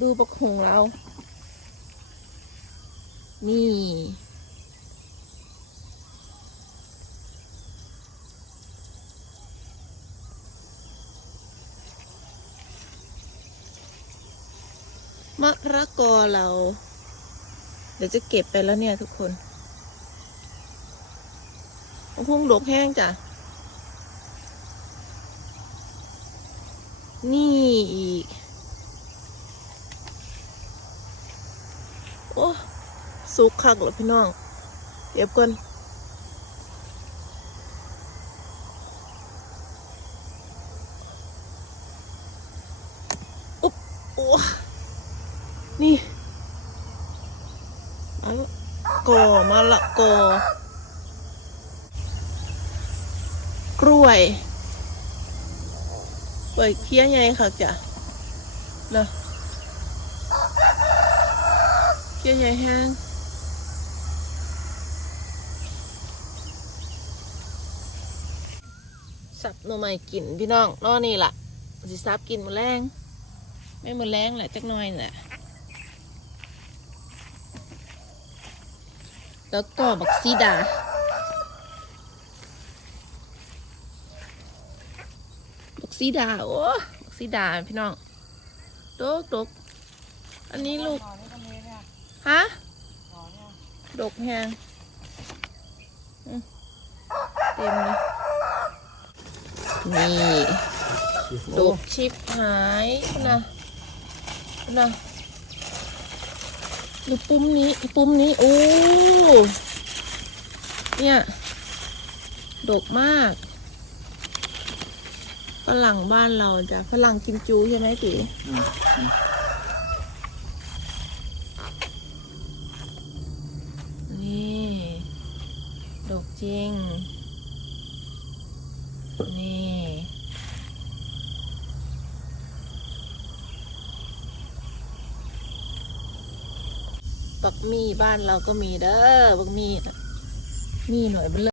ดูปักหงเรา นี่ มะระกอเรา เดี๋ยวจะเก็บไปแล้วเนี่ยทุกคนมะพุ่งดกแห้งจ้ะ นี่อีก โอ้สุกคักเหรอพี่น้องเดี๋ยวก่อนอุ๊บโอ้นี่มะละกอมะละกอกล้วยเปิดเคี้ยใหญ่ค่ะจ้ะเนาะ เคี้ยใหญ่แห้งสับหน่อไม้กินพี่น้องนอนี่ล่ะสิซับกินมือแรงไม่มือแรงแหละจักหน่อยแหละแล้วก็บักซีดาบักซีดาโอ้บักซีดาพี่น้องดกดกอันนี้ลูก หน่อนี่ก็มีเนี่ย ฮะ หน่อเนี่ย ดกแหงเต็มเลยนี่ดกชิบหายนะนะดูปุ้มนี้ปุ้มนี้โอ้เนี่ยดกมากฝรั่งบ้านเราจ้ะฝรั่งกินจูใช่ไหมตีนี่ดก จริง นี่ บักมี่บ้านเราก็มีเด้อ บักมี่น่ะมีหน่อยเบล